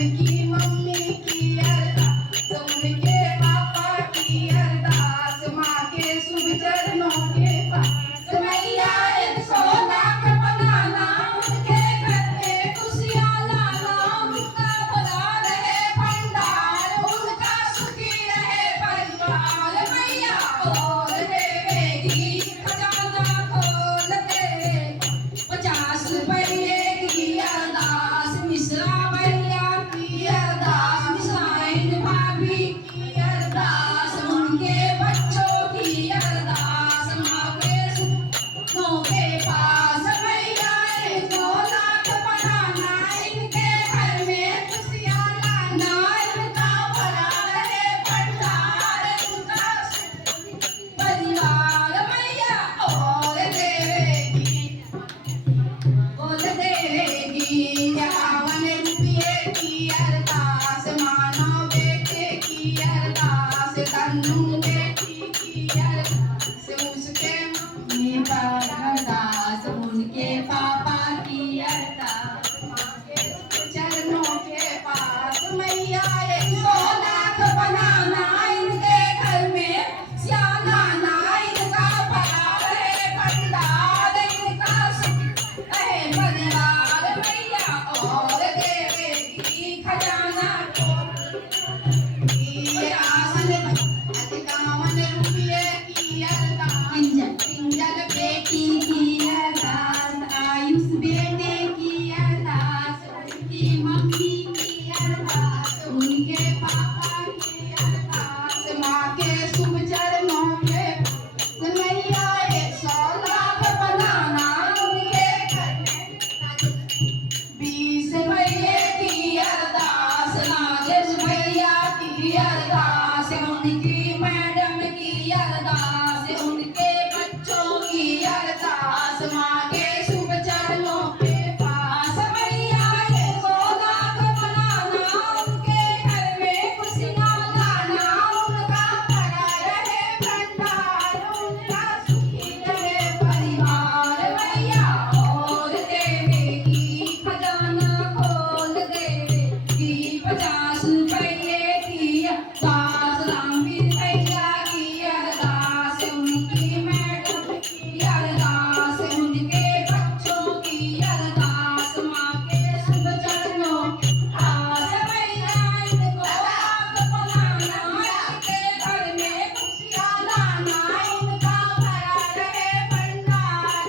उनकी मम्मी की अरदास, उनके पापा की अरदास, माँ के शुभ चरणों के पास मैया एक सोना का बनाना, उनके घर में खुशियाँ लाना, उनका भला रहे भंडार, उनका सुखी रहे परिवार। मैया खोल देगी खजाना, खोल दे 50 रुपये की अरदास, मिश्रा भैया की अरदास, मिश्राइन भाभी की अरदास, उनके बच्चों की अरदास, माँ के सुखों के पास मैया एक लाख बनाना, इनके घर में खुशियाँ लाना, इनका भला रहे भंडार, इनका परिवार। मैया और देगी 51 रुपये की अरदास, मानो बेटे की अरदास, तन्नू बेटी की अरदास, उसके मम्मी का अरदास, उनके पापा की अरदास, माँ के चरणों के पास मैया 100 लाख बनाना, इनके घर में सियाना, इनका भला रहे भंडार, इनका सुख रहे परिवार। मैया और देगी खजाना, 51 रुपये की अरदास, किंजल बेटी की अरदास, आयुष बेटे की अरदास, उनकी मम्मी की अरदास, उनके पापा की अरदास, माँ के शुभ चरणों के पास मैया 100 लाख बनाना, उनके घर में 20 रुपये की अरदास, नागेश भैया की अरदास, उनकी मैडम की अरदास, उनके बच्चों की अरदास, माँ के शुभ चरणों के पास मैया 100 लाख बनाना, उनके घर में खुशियाँ लाना, उनका भला रहे भंडार, उनका सुखी रहे परिवार। मैया और देगी खजाना, खोल देगी 50 रुपये की अरदास, रामवीर भैया की अरदास, उनकी मैडम की अरदास, उनके बच्चों की अरदास, माँ के शुभ चरणों के पास मैया इनको लाख बनाना, इनके घर में खुशियाँ लाना, इनका भला रहे भंडार,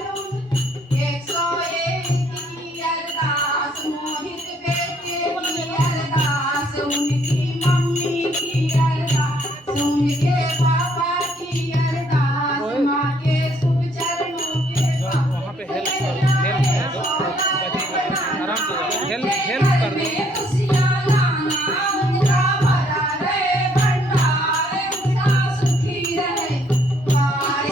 101 की अरदास, मोहित बेटे की अरदास, उनकी मम्मी की अरदास, उनके पापा की अरदास, माँ के शुभ चरणों के वहाँ पे हेल्प कर हेल्प कर दो। खुशियाँ लाना, उनका भला रहे भंडार, उनका सुखी रहे परिवार।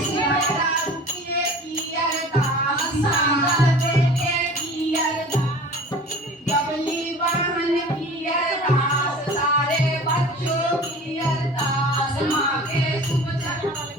रुपये की अरदास, सागर बेटे की अरदास, गबली बहन की अरदास, सारे बच्चों की अरदास, माँ के शुभ चरणों